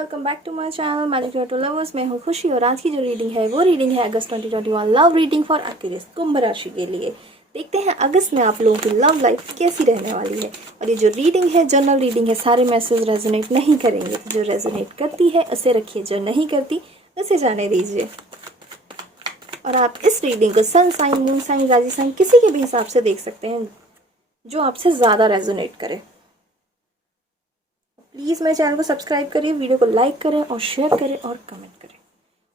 Welcome back to my channel magic to lovers. मैं हूँ खुशी और आज की जो रीडिंग है वो रीडिंग है अगस्त 2021 लव रीडिंग फॉर एक्वेरियस कुंभ राशि के लिए। देखते हैं अगस्त में आप लोगों की लव लाइफ कैसी रहने वाली है। और ये जो रीडिंग है जनरल रीडिंग है, सारे मैसेज रेजोनेट नहीं करेंगे। तो जो रेजोनेट करती है उसे रखिए, जो नहीं करती उसे जाने दीजिए। और आप इस रीडिंग को सन साइन, मून साइन, राशि साइन किसी के भी हिसाब से देख सकते हैं जो आपसे ज़्यादा रेजोनेट करे। प्लीज़ मेरे चैनल को सब्सक्राइब करिए, वीडियो को लाइक करें और शेयर करें और कमेंट करें।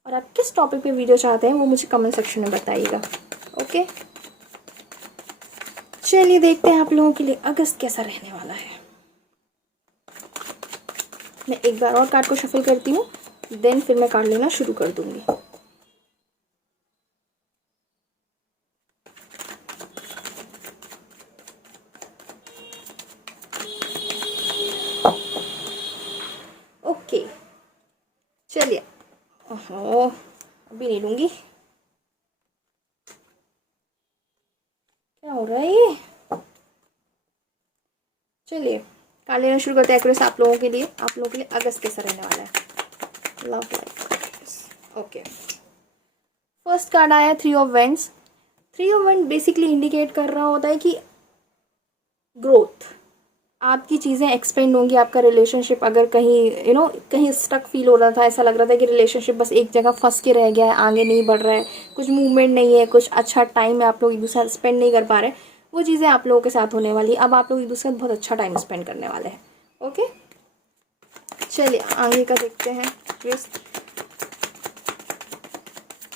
और आप किस टॉपिक पे वीडियो चाहते हैं वो मुझे कमेंट सेक्शन में बताइएगा। ओके, चलिए देखते हैं आप लोगों के लिए अगस्त कैसा रहने वाला है। मैं एक बार और कार्ड को शफल करती हूँ, देन फिर मैं कार्ड लेना शुरू कर दूंगी। ओके चलिए, ओहो अभी नहीं लूंगी, क्या हो रहा है ये। चलिए कार्ड लेना शुरू करते हैं एक्वेरियस आप लोगों के लिए। अगस्त कैसा रहने वाला है love life. Okay, first card आया 3 of wands. 3 of wand basically indicate कर रहा होता है कि ग्रोथ, आपकी चीज़ें एक्सपेंड होंगी। आपका रिलेशनशिप अगर कहीं कहीं स्टक फील हो रहा था, ऐसा लग रहा था कि रिलेशनशिप बस एक जगह फंस के रह गया है, आगे नहीं बढ़ रहा है, कुछ मूवमेंट नहीं है, कुछ अच्छा टाइम है आप लोग एक दूसरे स्पेंड नहीं कर पा रहे, वो चीज़ें आप लोगों के साथ होने वाली। अब आप लोग एक दूसरे के साथ बहुत अच्छा टाइम स्पेंड करने वाले हैं। ओके चलिए आगे का देखते हैं।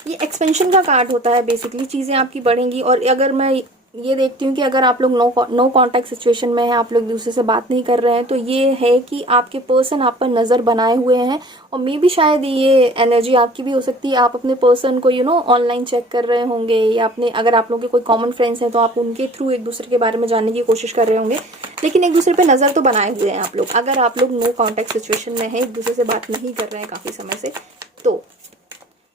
ये एक्सपेंशन का कार्ड होता है, बेसिकली चीज़ें आपकी बढ़ेंगी। और अगर मैं ये देखती हूँ कि अगर आप लोग नो कांटेक्ट सिचुएशन में हैं, आप लोग दूसरे से बात नहीं कर रहे हैं, तो ये है कि आपके पर्सन आप पर नज़र बनाए हुए हैं। और मे भी शायद ये एनर्जी आपकी भी हो सकती है। आप अपने पर्सन को ऑनलाइन चेक कर रहे होंगे, या अपने अगर आप लोगों के कोई कॉमन फ्रेंड्स हैं तो आप उनके थ्रू एक दूसरे के बारे में जानने की कोशिश कर रहे होंगे। लेकिन एक दूसरे पर नज़र तो बनाए हुए हैं आप लोग। अगर आप लोग नो कॉन्टैक्ट सिचुएशन में हैं, एक दूसरे से बात नहीं कर रहे हैं काफ़ी समय से, तो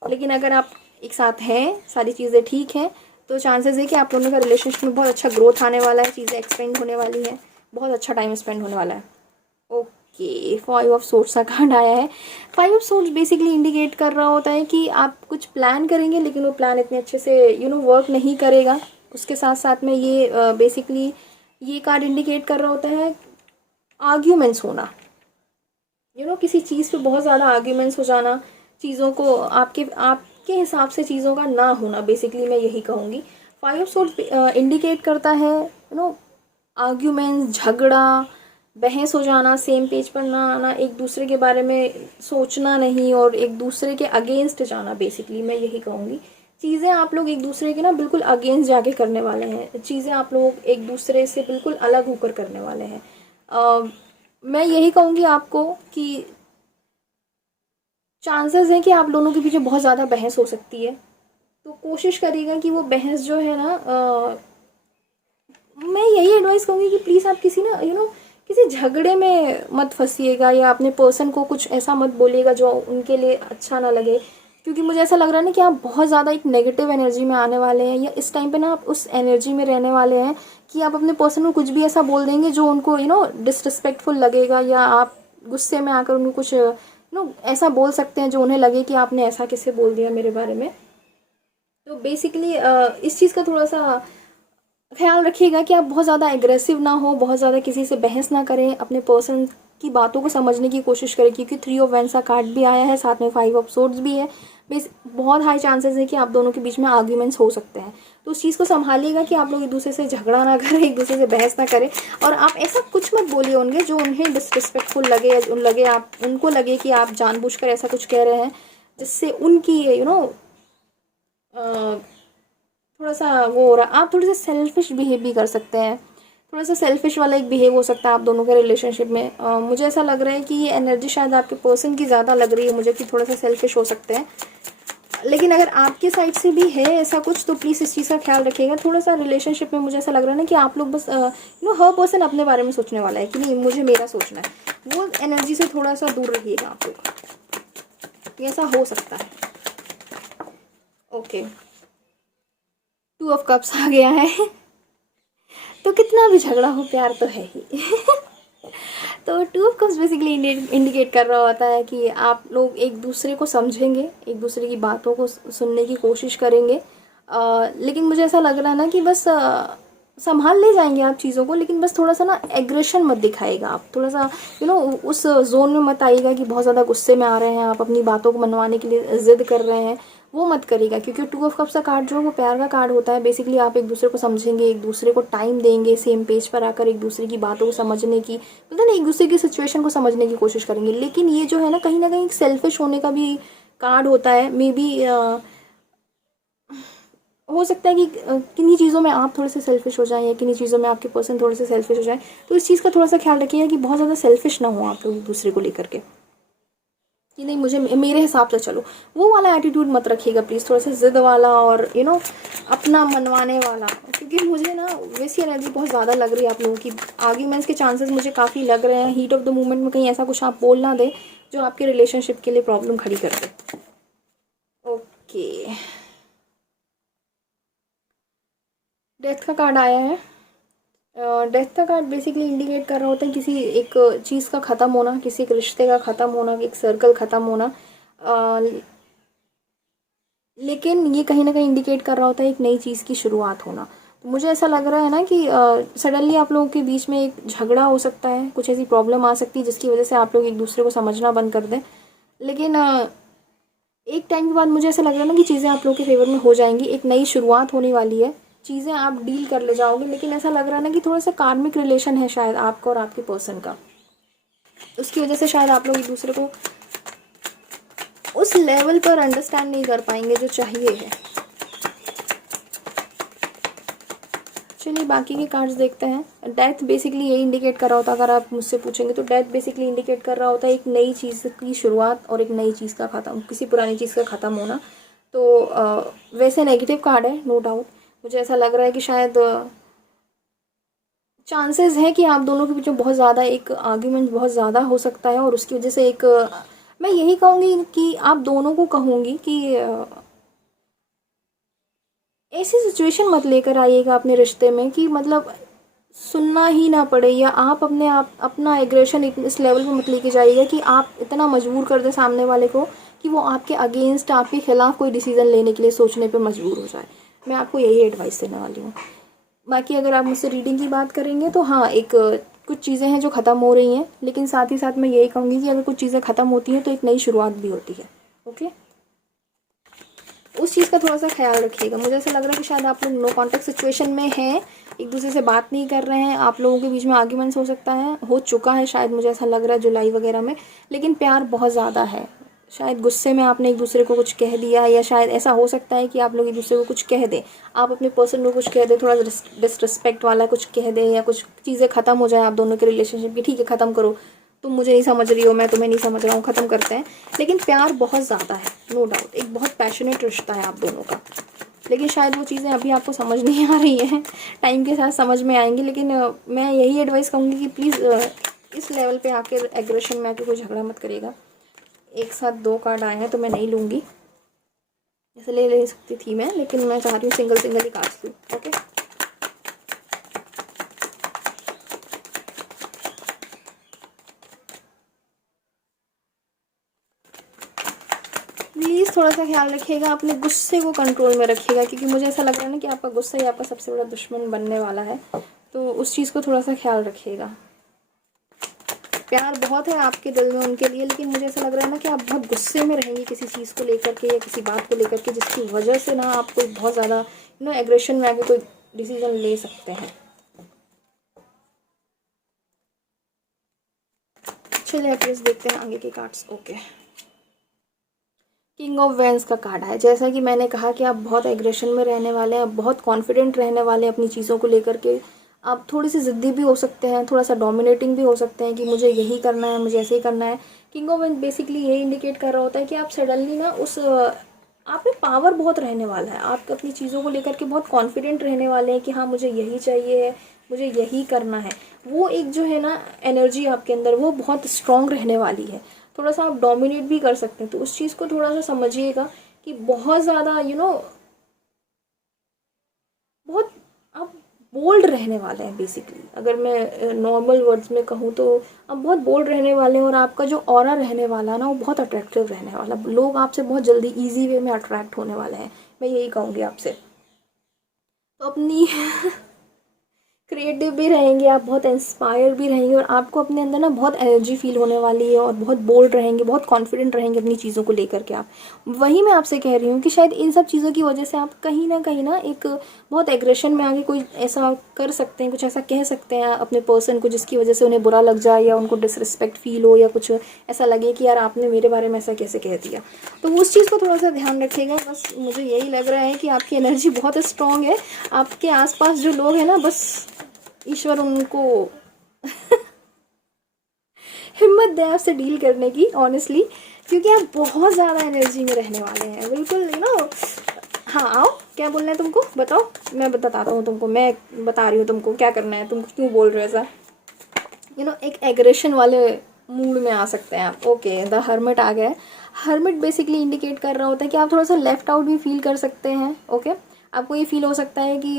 लेकिन अगर आप एक साथ हैं, सारी चीज़ें ठीक हैं, तो चांसेस है कि आप लोगों का रिलेशनशिप में बहुत अच्छा ग्रोथ आने वाला है, चीज़ें एक्सपेंड होने वाली हैं, बहुत अच्छा टाइम स्पेंड होने वाला है। ओके, 5 ऑफ सोर्ड्स का कार्ड आया है। 5 ऑफ सोर्ड्स बेसिकली इंडिकेट कर रहा होता है कि आप कुछ प्लान करेंगे, लेकिन वो प्लान इतने अच्छे से वर्क नहीं करेगा। उसके साथ साथ में ये बेसिकली ये कार्ड इंडिकेट कर रहा होता है आर्ग्यूमेंट्स होना, किसी चीज़ पे बहुत ज़्यादा आर्ग्यूमेंट्स हो जाना, चीज़ों को आपके हिसाब से चीज़ों का ना होना, बेसिकली मैं यही कहूँगी। 5 ऑफ सोर्ड्स इंडिकेट करता है आर्ग्यूमेंट्स, झगड़ा, बहस हो जाना, सेम पेज पर ना आना, एक दूसरे के बारे में सोचना नहीं और एक दूसरे के अगेंस्ट जाना। बेसिकली मैं यही कहूँगी, चीज़ें आप लोग एक दूसरे के बिल्कुल अगेंस्ट जाके करने वाले हैं, चीज़ें आप लोग एक दूसरे से बिल्कुल अलग होकर करने वाले हैं। मैं यही कहूँगी आपको कि चांसेस हैं कि आप दोनों के पीछे बहुत ज़्यादा बहस हो सकती है। तो कोशिश करिएगा कि वो बहस जो है ना, मैं यही एडवाइस कहूँगी कि प्लीज़ आप किसी किसी झगड़े में मत फंसिएगा, या अपने पर्सन को कुछ ऐसा मत बोलिएगा जो उनके लिए अच्छा ना लगे। क्योंकि मुझे ऐसा लग रहा है ना कि आप बहुत ज़्यादा एक नेगेटिव एनर्जी में आने वाले हैं, या इस टाइम पे ना आप उस एनर्जी में रहने वाले हैं कि आप अपने पर्सन को कुछ भी ऐसा बोल देंगे जो उनको डिसरिस्पेक्टफुल लगेगा, या आप गुस्से में आकर उनको कुछ ऐसा बोल सकते हैं जो उन्हें लगे कि आपने ऐसा कैसे बोल दिया मेरे बारे में। तो बेसिकली इस चीज़ का थोड़ा सा ख्याल रखिएगा कि आप बहुत ज़्यादा एग्रेसिव ना हो, बहुत ज़्यादा किसी से बहस ना करें, अपने पर्सन की बातों को समझने की कोशिश करें। क्योंकि 3 ऑफ वेंड्स का कार्ड भी आया है, साथ में 5 ऑफ सोर्ड्स भी है। बहुत हाई चांसेस है कि आप दोनों के बीच में आर्ग्यूमेंट्स हो सकते हैं। तो उस चीज़ को संभालिएगा कि आप लोग एक दूसरे से झगड़ा ना करें, एक दूसरे से बहस ना करें। और आप ऐसा कुछ मत बोलिए उनके जो उन्हें डिसरिस्पेक्टफुल लगे, या उनको लगे कि आप जानबूझकर ऐसा कुछ कह रहे हैं जिससे उनकी थोड़ा सा वो हो रहा। आप थोड़े से सेल्फिश बिहेव भी कर सकते हैं, थोड़ा सा सेल्फिश वाला एक बिहेव हो सकता है आप दोनों के रिलेशनशिप में। मुझे ऐसा लग रहा है कि ये एनर्जी शायद आपके पर्सन की ज़्यादा लग रही है मुझे, कि थोड़ा सा सेल्फिश हो सकते हैं। लेकिन अगर आपके साइड से भी है ऐसा कुछ, तो प्लीज़ इस चीज़ का ख्याल रखिएगा। थोड़ा सा रिलेशनशिप में मुझे ऐसा लग रहा है ना कि आप लोग बस हर पर्सन अपने बारे में सोचने वाला है कि नहीं मुझे मेरा सोचना है, वो एनर्जी से थोड़ा सा दूर रहिएगा आप लोग, ये ऐसा हो सकता है। ओके, 2 ऑफ कप्स आ गया है। तो कितना भी झगड़ा हो, प्यार तो है ही। तो two of cups basically indicate कर रहा होता है कि आप लोग एक दूसरे को समझेंगे, एक दूसरे की बातों को सुनने की कोशिश करेंगे। लेकिन मुझे ऐसा लग रहा है ना कि बस संभाल ले जाएंगे आप चीज़ों को, लेकिन बस थोड़ा सा ना एग्रेशन मत दिखाएगा आप, थोड़ा सा उस जोन में मत आइएगा कि बहुत ज़्यादा गुस्से में आ रहे हैं आप, अपनी बातों को मनवाने के लिए ज़िद कर रहे हैं, वो मत करिएगा। क्योंकि टू ऑफ कप्स का कार्ड जो है वो प्यार का कार्ड होता है। बेसिकली आप एक दूसरे को समझेंगे, एक दूसरे को टाइम देंगे, सेम पेज पर आकर एक दूसरे की बातों को समझने की, मतलब ना एक दूसरे की सिचुएशन को समझने की कोशिश करेंगे। लेकिन ये जो है ना कहीं एक सेल्फिश होने का भी कार्ड होता है। मे बी हो सकता है कि किन्हीं चीज़ों में आप थोड़े से सेल्फिश हो जाएं या किन्हीं चीज़ों में आपके पर्सन थोड़े से सेल्फिश हो जाएं। तो इस चीज़ का थोड़ा सा ख्याल रखिएगा कि बहुत ज़्यादा सेल्फिश ना हो आप लोग एक दूसरे को लेकर के, कि नहीं मुझे मेरे हिसाब से चलो, वो वाला एटीट्यूड मत रखिएगा प्लीज़, थोड़ा सा ज़िद वाला और अपना मनवाने वाला। क्योंकि मुझे ना वैसी एनर्जी बहुत ज़्यादा लग रही है आप लोगों की, आर्ग्यूमेंट्स के चांसेस मुझे काफ़ी लग रहे हैं। हीट ऑफ द मोमेंट में कहीं ऐसा कुछ आप बोल ना दे जो आपके रिलेशनशिप के लिए प्रॉब्लम खड़ी कर दे। ओके, डेथ का कार्ड आया है। डेथ का कार्ड बेसिकली इंडिकेट कर रहा होता है किसी एक चीज़ का ख़त्म होना, किसी एक रिश्ते का ख़त्म होना, एक सर्कल ख़त्म होना। लेकिन ये कहीं ना कहीं इंडिकेट कर रहा होता है एक नई चीज़ की शुरुआत होना। तो मुझे ऐसा लग रहा है ना कि सडनली आप लोगों के बीच में एक झगड़ा हो सकता है, कुछ ऐसी प्रॉब्लम आ सकती है जिसकी वजह से आप लोग एक दूसरे को समझना बंद कर दें। लेकिन एक टाइम के बाद मुझे ऐसा लग रहा है ना कि चीज़ें आप लोगों के फेवर में हो जाएंगी, एक नई शुरुआत होने वाली है, चीज़ें आप डील कर ले जाओगे। लेकिन ऐसा लग रहा है ना कि थोड़ा सा कार्मिक रिलेशन है शायद आपका और आपके पर्सन का, उसकी वजह से शायद आप लोग एक दूसरे को उस लेवल पर अंडरस्टैंड नहीं कर पाएंगे जो चाहिए है। चलिए बाकी के कार्ड्स देखते हैं। डेथ बेसिकली ये इंडिकेट कर रहा होता है, अगर आप मुझसे पूछेंगे तो डेथ बेसिकली इंडिकेट कर रहा होता है एक नई चीज़ की शुरुआत और एक नई चीज़ का ख़त्म, किसी पुरानी चीज़ का ख़त्म होना। तो वैसे नेगेटिव कार्ड है नो डाउट। मुझे ऐसा लग रहा है कि शायद चांसेस है कि आप दोनों के बीच में बहुत ज़्यादा एक आर्ग्यूमेंट बहुत ज़्यादा हो सकता है, और उसकी वजह से एक मैं यही कहूँगी कि आप दोनों को कहूँगी कि ऐसी सिचुएशन मत लेकर आइएगा अपने रिश्ते में कि मतलब सुनना ही ना पड़े, या आप अपना एग्रेशन इस लेवल पे मत लेके जाइएगा कि आप इतना मजबूर कर दे सामने वाले को कि वो आपके अगेंस्ट, आपके खिलाफ कोई डिसीजन लेने के लिए सोचने पे मजबूर हो जाए। मैं आपको यही एडवाइस देने वाली हूँ। बाकी अगर आप मुझसे रीडिंग की बात करेंगे तो हाँ, एक कुछ चीज़ें हैं जो ख़त्म हो रही हैं, लेकिन साथ ही साथ मैं यही कहूँगी कि अगर कुछ चीज़ें ख़त्म होती हैं तो एक नई शुरुआत भी होती है। ओके, उस चीज़ का थोड़ा सा ख्याल रखिएगा। मुझे ऐसा लग रहा है कि शायद आप लोग नो कॉन्टैक्ट सिचुएशन में हैं, एक दूसरे से बात नहीं कर रहे हैं, आप लोगों के बीच में आर्ग्यूमेंट्स हो सकता है, हो चुका है शायद, मुझे ऐसा लग रहा है जुलाई वगैरह में। लेकिन प्यार बहुत ज़्यादा है। शायद गुस्से में आपने एक दूसरे को कुछ कह दिया, या शायद ऐसा हो सकता है कि आप लोग एक दूसरे को कुछ कह दें, आप अपने पर्सन को कुछ कह दें, थोड़ा डिसरिस्पेक्ट वाला कुछ कह दें, या कुछ चीज़ें ख़त्म हो जाए आप दोनों के रिलेशनशिप की। ठीक है, ख़त्म करो, तुम मुझे नहीं समझ रही हो, मैं तुम्हें नहीं समझ रहा हूँ, ख़त्म करते हैं। लेकिन प्यार बहुत ज़्यादा है नो डाउट, एक बहुत पैशनेट रिश्ता है आप दोनों का। लेकिन शायद वो चीज़ें अभी आपको समझ नहीं आ रही हैं, टाइम के साथ समझ में आएंगी। लेकिन मैं यही एडवाइस कहूँगी कि प्लीज़ इस लेवल पे आके एग्रेशन में आके कोई झगड़ा मत करिएगा। एक साथ दो कार्ड आए हैं तो मैं नहीं लूँगी, जैसे ले सकती थी मैं, लेकिन मैं चाह रही हूँ सिंगल सिंगल ही कार्ड्स लूँ। ओके, प्लीज़ थोड़ा सा ख्याल रखिएगा, अपने गुस्से को कंट्रोल में रखिएगा, क्योंकि मुझे ऐसा लग रहा है ना कि आपका गुस्सा ही आपका सबसे बड़ा दुश्मन बनने वाला है। तो उस चीज़ को थोड़ा सा ख्याल रखिएगा। प्यार बहुत है आपके दिल में उनके लिए, लेकिन मुझे ऐसा लग रहा है ना कि आप बहुत गुस्से में रहेंगे किसी चीज़ को लेकर के या किसी बात को लेकर के, जिसकी वजह से ना आप कोई बहुत ज़्यादा एग्रेशन में आके कोई डिसीजन ले सकते हैं। चलिए अब देखते हैं आगे के cards. Okay, king of wands का कार्ड है। जैसा कि मैंने कहा कि आप बहुत एग्रेशन में रहने वाले हैं, आप बहुत कॉन्फिडेंट रहने वाले हैं अपनी चीज़ों को लेकर के। आप थोड़ी सी ज़िद्दी भी हो सकते हैं, थोड़ा सा डोमिनेटिंग भी हो सकते हैं कि मुझे यही करना है, मुझे ऐसे ही करना है। किंग ऑफ वेंस बेसिकली ये इंडिकेट कर रहा होता है कि आप सडनली ना आप में पावर बहुत रहने वाला है, आप अपनी चीज़ों को लेकर के बहुत कॉन्फिडेंट रहने वाले हैं कि हाँ मुझे यही चाहिए है, मुझे यही करना है। वो एक जो है ना एनर्जी आपके अंदर वो बहुत स्ट्रॉन्ग रहने वाली है। थोड़ा सा आप डोमिनेट भी कर सकते हैं, तो उस चीज़ को थोड़ा सा समझिएगा कि बहुत ज़्यादा बहुत आप बोल्ड रहने वाले हैं बेसिकली, अगर मैं नॉर्मल वर्ड्स में कहूँ तो आप बहुत बोल्ड रहने वाले हैं, और आपका जो ऑरा रहने वाला है ना वो बहुत अट्रैक्टिव रहने वाला, लोग आपसे बहुत जल्दी ईजी वे में अट्रैक्ट होने वाले हैं, मैं यही कहूँगी आपसे। तो अपनी क्रिएटिव भी रहेंगे आप, बहुत इंस्पायर भी रहेंगे, और आपको अपने अंदर ना बहुत एनर्जी फील होने वाली है, और बहुत बोल्ड रहेंगे, बहुत कॉन्फिडेंट रहेंगे अपनी चीज़ों को लेकर के आप। वही मैं आपसे कह रही हूँ कि शायद इन सब चीज़ों की वजह से आप कहीं ना एक बहुत एग्रेशन में आगे कोई ऐसा कर सकते हैं, कुछ ऐसा कह सकते हैं अपने पर्सन को जिसकी वजह से उन्हें बुरा लग जाए, या उनको डिसरिस्पेक्ट फील हो, या कुछ ऐसा लगे कि यार आपने मेरे बारे में ऐसा कैसे कह दिया। तो उस चीज़ को थोड़ा सा ध्यान रखिएगा। बस मुझे यही लग रहा है कि आपकी एनर्जी बहुत स्ट्रांग है, आपके आसपास जो लोग हैं ना, बस ईश्वर उनको हिम्मत दे आपसे डील करने की, ऑनेस्टली, क्योंकि आप बहुत ज़्यादा एनर्जी में रहने वाले हैं, बिल्कुल हाँ आओ, क्या बोलना है तुमको बताओ, मैं बताता हूँ तुमको, मैं बता रही हूँ तुमको क्या करना है, तुम क्यों बोल रहे हो ऐसा, एक एग्रेशन वाले मूड में आ सकते हैं आप। ओके, द हर्मिट आ गया है। हर्मिट बेसिकली इंडिकेट कर रहा होता है कि आप थोड़ा सा लेफ्ट आउट भी फील कर सकते हैं। ओके, आपको ये फील हो सकता है कि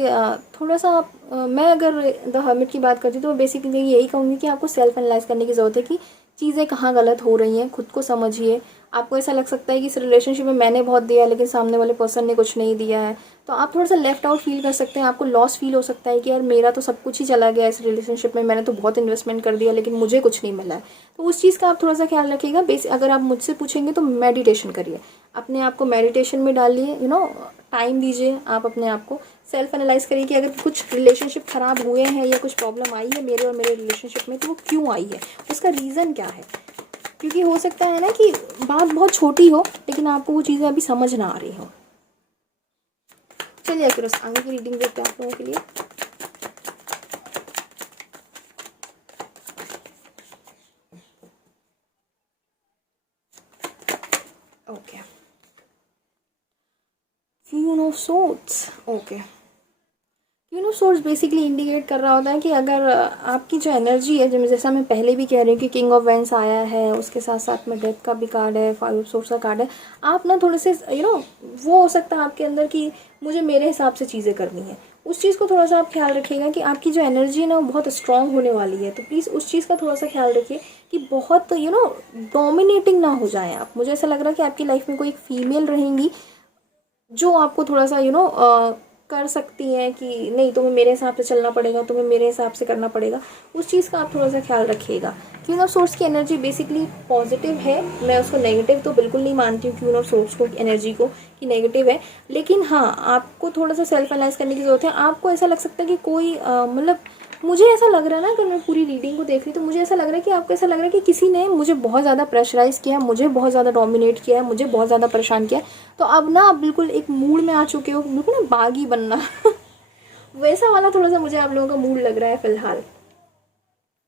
थोड़ा सा मैं अगर द हर्मिट की बात करती हूँ तो बेसिकली यही कहूँगी कि आपको सेल्फ एनालाइज करने की ज़रूरत है कि चीज़ें कहाँ गलत हो रही हैं, खुद को समझिए। आपको ऐसा लग सकता है कि इस रिलेशनशिप में मैंने बहुत दिया है लेकिन सामने वाले पर्सन ने कुछ नहीं दिया है, तो आप थोड़ा सा लेफ्ट आउट फील कर सकते हैं। आपको लॉस फील हो सकता है कि यार मेरा तो सब कुछ ही चला गया इस रिलेशनशिप में, मैंने तो बहुत इन्वेस्टमेंट कर दिया लेकिन मुझे कुछ नहीं मिला है। तो उस चीज़ का आप थोड़ा सा ख्याल रखिएगा। अगर आप मुझसे पूछेंगे तो मेडिटेशन करिए, अपने आप को मेडिटेशन में डालिए, टाइम दीजिए, आप अपने आप को सेल्फ एनालाइज करिए कि अगर कुछ रिलेशनशिप ख़राब हुए हैं या कुछ प्रॉब्लम आई है मेरे और मेरे रिलेशनशिप में, तो वो क्यों आई है, उसका रीज़न क्या है। क्योंकि हो सकता है ना कि बात बहुत छोटी हो लेकिन आपको वो चीज़ें अभी समझ ना आ रही हो। चलिए फिर आगे की रीडिंग देखते हैं आप लोगों के लिए। Okay, queen of swords. Okay, queen of swords basically indicate कर रहा होता है कि अगर आपकी जो एनर्जी है, जैसा मैं पहले भी कह रही हूँ कि किंग ऑफ वेंस आया है, उसके साथ साथ में डेथ का भी कार्ड है, 5 ऑफ सोर्ड्स का कार्ड है, आप ना थोड़े से वो हो सकता है आपके अंदर कि मुझे मेरे हिसाब से चीज़ें करनी है, उस चीज़ को थोड़ा सा आप ख्याल रखिएगा कि आपकी जो एनर्जी है ना वो बहुत स्ट्रांग होने वाली है। तो प्लीज़ उस चीज़ का थोड़ा सा ख्याल रखिए कि बहुत डोमिनेटिंग ना हो जाए आप। मुझे ऐसा लग रहा है कि आपकी लाइफ में कोई एक फीमेल रहेंगी जो आपको थोड़ा सा कर सकती हैं कि नहीं तुम्हें मेरे हिसाब से चलना पड़ेगा, तुम्हें मेरे हिसाब से करना पड़ेगा। उस चीज़ का आप थोड़ा सा ख्याल रखिएगा। क्वीन ऑफ सोर्ड्स की एनर्जी बेसिकली पॉजिटिव है, मैं उसको नेगेटिव तो बिल्कुल नहीं मानती हूँ क्वीन ऑफ सोर्ड्स को, एनर्जी को, कि नेगेटिव है। लेकिन हाँ, आपको थोड़ा सा सेल्फ एनालाइज करने की ज़रूरत है। आपको ऐसा लग सकता है कि कोई मुझे ऐसा लग रहा है ना, अगर मैं पूरी रीडिंग को देख रही तो मुझे ऐसा लग रहा है कि आपको ऐसा लग रहा है कि किसी ने मुझे बहुत ज़्यादा प्रेशराइज़ किया, मुझे बहुत ज़्यादा डोमिनेट किया है, मुझे बहुत ज़्यादा परेशान किया, तो अब ना आप बिल्कुल एक मूड में आ चुके हो, बिल्कुल ना बागी बनना वैसा वाला थोड़ा सा मुझे आप लोगों का मूड लग रहा है फ़िलहाल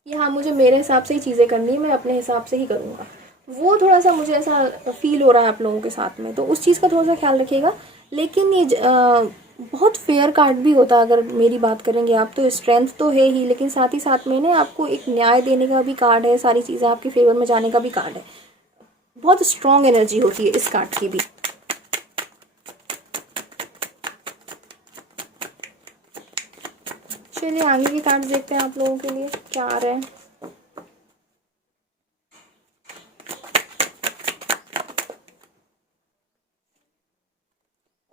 कि हाँ मुझे मेरे हिसाब से ही चीज़ें करनी है, मैं अपने हिसाब से ही करूँगा। वो थोड़ा सा मुझे ऐसा फील हो रहा है आप लोगों के साथ में, तो उस चीज़ का थोड़ा सा ख्याल रखिएगा। लेकिन ये बहुत फेयर कार्ड भी होता है अगर मेरी बात करेंगे आप, तो स्ट्रेंथ तो है ही, लेकिन साथ ही साथ में ना आपको एक न्याय देने का भी कार्ड है, सारी चीज़ें आपके फेवर में जाने का भी कार्ड है। बहुत स्ट्रॉन्ग एनर्जी होती है इस कार्ड की भी। चलिए आगे के कार्ड देखते हैं आप लोगों के लिए क्या आ रहे हैं।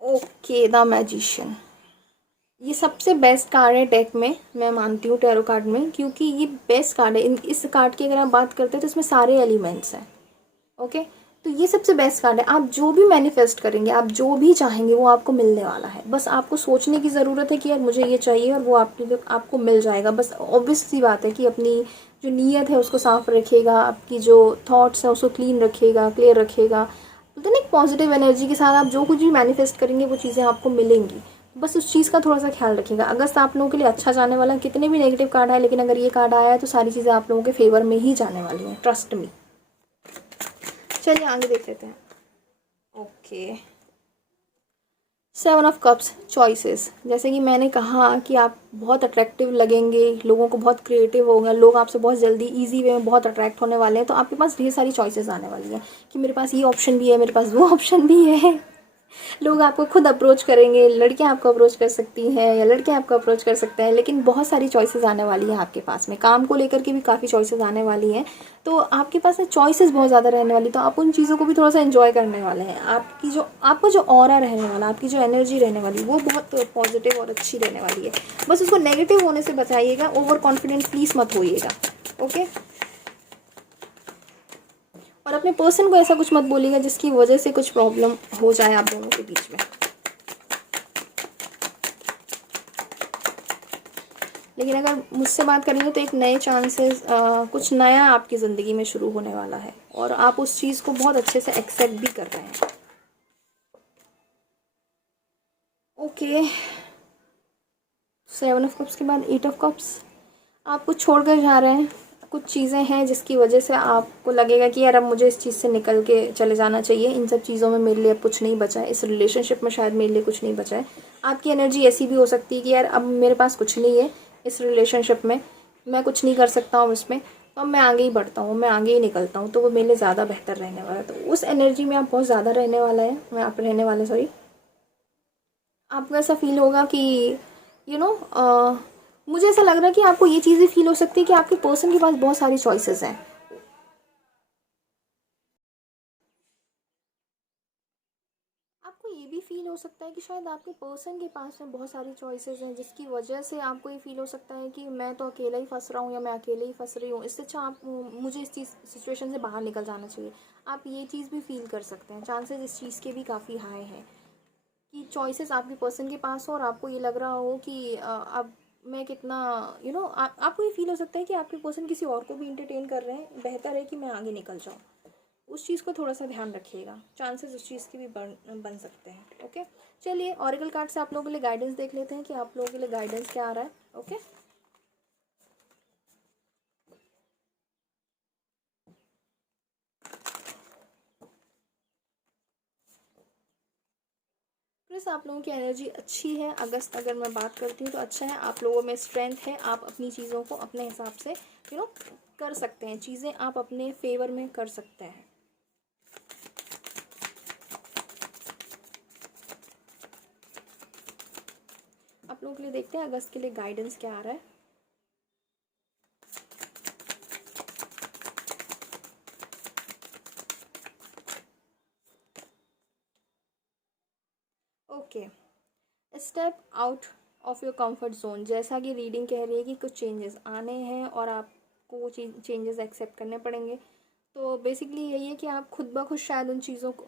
ओके, द मैजिशियन, ये सबसे बेस्ट कार्ड है डेक में, मैं मानती हूँ टैरो कार्ड में, क्योंकि ये बेस्ट कार्ड है। इस कार्ड की अगर आप बात करते हैं तो इसमें सारे एलिमेंट्स हैं। ओके, तो ये सबसे बेस्ट कार्ड है। आप जो भी मैनिफेस्ट करेंगे, आप जो भी चाहेंगे वो आपको मिलने वाला है। बस आपको सोचने की ज़रूरत है कि यार मुझे ये चाहिए, और वो आपको मिल जाएगा। बस ऑब्वियस सी बात है कि अपनी जो नीयत है उसको साफ रखिएगा, आपकी जो थॉट्स हैं उसको क्लीन रखिएगा, क्लियर रखिएगा। बोलते ना एक पॉजिटिव एनर्जी के साथ आप जो कुछ भी मैनिफेस्ट करेंगे वो चीज़ें आपको मिलेंगी। बस उस चीज़ का थोड़ा सा ख्याल रखिएगा। अगस्त आप लोगों के लिए अच्छा जाने वाला है, कितने भी नेगेटिव कार्ड आए, लेकिन अगर ये कार्ड आया है तो सारी चीज़ें आप लोगों के फेवर में ही जाने वाली हैं, ट्रस्ट मी। चलिए आगे देख लेते हैं। Okay, 7 of cups, choices. जैसे कि मैंने कहा कि आप बहुत अट्रैक्टिव लगेंगे, लोगों को बहुत क्रिएटिव होगा, लोग आपसे बहुत जल्दी इजी वे में बहुत अट्रैक्ट होने वाले हैं। तो आपके पास ढेर सारी चॉइसेस आने वाली हैं कि मेरे पास ये ऑप्शन भी है, मेरे पास वो ऑप्शन भी है। लोग आपको खुद अप्रोच करेंगे, लड़कियां आपको अप्रोच कर सकती हैं या लड़के आपको अप्रोच कर सकते हैं, लेकिन बहुत सारी चॉइसेस आने वाली हैं आपके पास में। काम को लेकर के भी काफ़ी चॉइसेस आने वाली हैं, तो आपके पास में चॉइसेस बहुत ज़्यादा रहने वाली, तो आप उन चीज़ों को भी थोड़ा सा एंजॉय करने वाले हैं। आपकी जो आपको जो ऑरा रहने वाला, आपकी जो एनर्जी रहने वाली, वो बहुत पॉजिटिव और अच्छी रहने वाली है। बस उसको नेगेटिव होने से बचाइएगा, ओवर कॉन्फिडेंट प्लीज़ मत होइएगा, ओके। और अपने पर्सन को ऐसा कुछ मत बोलिएगा जिसकी वजह से कुछ प्रॉब्लम हो जाए आप दोनों के बीच में। लेकिन अगर मुझसे बात करेंगे तो एक नए चांसेस, कुछ नया आपकी ज़िंदगी में शुरू होने वाला है और आप उस चीज़ को बहुत अच्छे से एक्सेप्ट भी कर रहे हैं, ओके। 7 ऑफ कप्स के बाद 8 ऑफ कप्स, आप कुछ छोड़ कर जा रहे हैं। कुछ चीज़ें हैं जिसकी वजह से आपको लगेगा कि यार अब मुझे इस चीज़ से निकल के चले जाना चाहिए, इन सब चीज़ों में मेरे लिए अब कुछ नहीं बचा है, इस रिलेशनशिप में शायद मेरे लिए कुछ नहीं बचा है। आपकी एनर्जी ऐसी भी हो सकती है कि यार अब मेरे पास कुछ नहीं है इस रिलेशनशिप में, मैं कुछ नहीं कर सकता हूँ इसमें, तो अब मैं आगे ही बढ़ता हूँ, मैं आगे ही निकलता हूँ, तो वो मेरे लिए ज़्यादा बेहतर रहने वाला है। तो उस एनर्जी में आप बहुत ज़्यादा रहने वाला है, मैं आप रहने वाले, सॉरी। आपको ऐसा फील होगा कि यू नो मुझे ऐसा लग रहा है कि आपको ये चीज़ें फील हो सकती है कि आपके पर्सन के पास बहुत सारी चॉइसेस हैं। आपको ये भी फील हो सकता है कि शायद आपके पर्सन के पास में बहुत सारी चॉइसेस हैं, जिसकी वजह से आपको ये फील हो सकता है कि मैं तो अकेला ही फंस रहा हूँ या मैं अकेले ही फंस रही हूँ, इससे अच्छा आप मुझे इस चीज़ सिचुएशन से बाहर निकल जाना चाहिए। आप ये चीज़ भी फील कर सकते हैं, चांसेस इस चीज़ के भी काफ़ी हाई हैं कि चॉइसेस आपके पर्सन के पास हो और आपको ये लग रहा हो कि अब मैं कितना आपको ये फील हो सकता है कि आपके पर्सन किसी और को भी इंटरटेन कर रहे हैं, बेहतर है कि मैं आगे निकल जाऊँ। उस चीज़ को थोड़ा सा ध्यान रखिएगा, चांसेस उस चीज़ के भी बन सकते हैं, ओके। चलिए ऑरिकल कार्ड से आप लोगों के लिए गाइडेंस देख लेते हैं कि आप लोगों के लिए गाइडेंस क्या आ रहा है, ओके। प्लीज़ आप लोगों की एनर्जी अच्छी है, अगस्त अगर मैं बात करती हूँ तो अच्छा है, आप लोगों में स्ट्रेंथ है, आप अपनी चीज़ों को अपने हिसाब से कर सकते हैं, चीज़ें आप अपने फेवर में कर सकते हैं। आप लोगों के लिए देखते हैं अगस्त के लिए गाइडेंस क्या आ रहा है। Okay, step out of your comfort zone, जैसा कि रीडिंग कह रही है कि कुछ चेंजेस आने हैं और आपको वो चेंजेस एक्सेप्ट करने पड़ेंगे। तो बेसिकली यही है कि आप खुद ब खुद शायद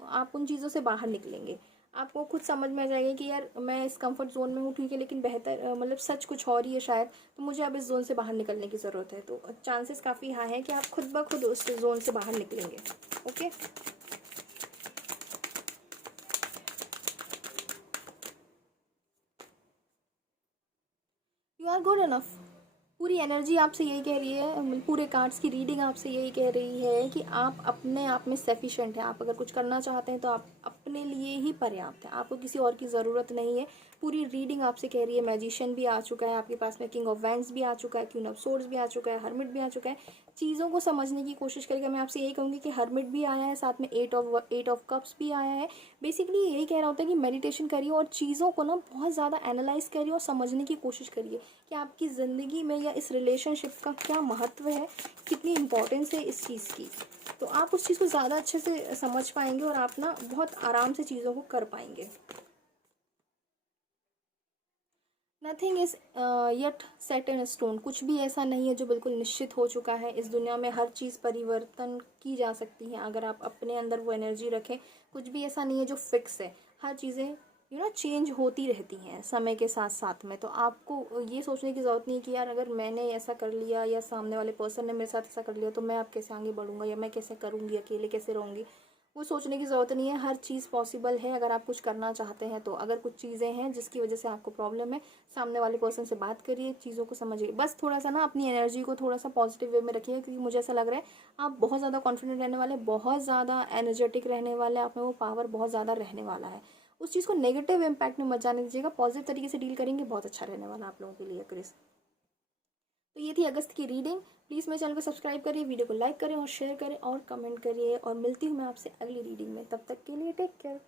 आप उन चीज़ों से बाहर निकलेंगे, आपको खुद समझ में आ जाएगा कि यार मैं इस कंफर्ट जोन में हूँ, ठीक है, लेकिन बेहतर मतलब सच कुछ और ही है शायद, तो मुझे अब इस जोन से बाहर निकलने की ज़रूरत है। तो चांसेस काफ़ी हाई हैं कि आप खुद ब खुद उस जोन से बाहर निकलेंगे, okay. You are good enough, पूरी एनर्जी आपसे यही कह रही है, पूरे कार्ड्स की रीडिंग आपसे यही कह रही है कि आप अपने आप में सफिशेंट हैं। आप अगर कुछ करना चाहते हैं तो आप अपने लिए ही पर्याप्त हैं, आपको किसी और की ज़रूरत नहीं है। पूरी रीडिंग आपसे कह रही है, मैजिशियन भी आ चुका है आपके पास में, किंग ऑफ वैंड्स भी आ चुका है, क्वीन ऑफ सोर्ड्स भी आ चुका है, हर्मिट भी आ चुका है। चीज़ों को समझने की कोशिश करेगा। मैं आपसे यही कहूँगी कि हर्मिट भी आया है, साथ में एट ऑफ कप्स भी आया है। बेसिकली यही कह रहा होता है कि मेडिटेशन करिए और चीज़ों को ना बहुत ज़्यादा एनालाइज करिए और समझने की कोशिश करिए कि आपकी ज़िंदगी में या इस रिलेशनशिप का क्या महत्व है, कितनी इम्पोर्टेंस है इस चीज़ की। तो आप उस चीज़ को ज़्यादा अच्छे से समझ पाएंगे और आप ना बहुत आराम से चीज़ों को कर पाएंगे। Nothing is yet set in stone, कुछ भी ऐसा नहीं है जो बिल्कुल निश्चित हो चुका है। इस दुनिया में हर चीज़ परिवर्तन की जा सकती है अगर आप अपने अंदर वो एनर्जी रखें। कुछ भी ऐसा नहीं है जो फिक्स है, हर चीज़ें चेंज होती रहती हैं समय के साथ साथ में। तो आपको ये सोचने की ज़रूरत नहीं कि यार अगर मैंने ऐसा कर लिया या सामने वाले पर्सन ने मेरे साथ ऐसा कर लिया तो मैं अब कैसे आगे बढ़ूंगा या मैं कैसे करूँगी, अकेले कैसे रहूँगी। वो सोचने की ज़रूरत नहीं है, हर चीज़ पॉसिबल है अगर आप कुछ करना चाहते हैं तो। अगर कुछ चीज़ें हैं जिसकी वजह से आपको प्रॉब्लम है, सामने वाले पर्सन से बात करिए, चीज़ों को समझिए। बस थोड़ा सा ना अपनी एनर्जी को थोड़ा सा पॉजिटिव वे में रखिए, क्योंकि मुझे ऐसा लग रहा है आप बहुत ज़्यादा कॉन्फिडेंट रहने वाले, बहुत ज़्यादा एनर्जेटिक रहने वाले, आप में वो पावर बहुत ज़्यादा रहने वाला है। उस चीज़ को नेगेटिव इम्पैक्ट में मत जाने दीजिएगा, पॉजिटिव तरीके से डील करेंगे, बहुत अच्छा रहने वाला आप लोगों के लिए क्रिस। तो ये थी अगस्त की रीडिंग। प्लीज़ मेरे चैनल को सब्सक्राइब करिए, वीडियो को लाइक करें और शेयर करें और कमेंट करिए, और मिलती हूँ मैं आपसे अगली रीडिंग में। तब तक के लिए टेक केयर।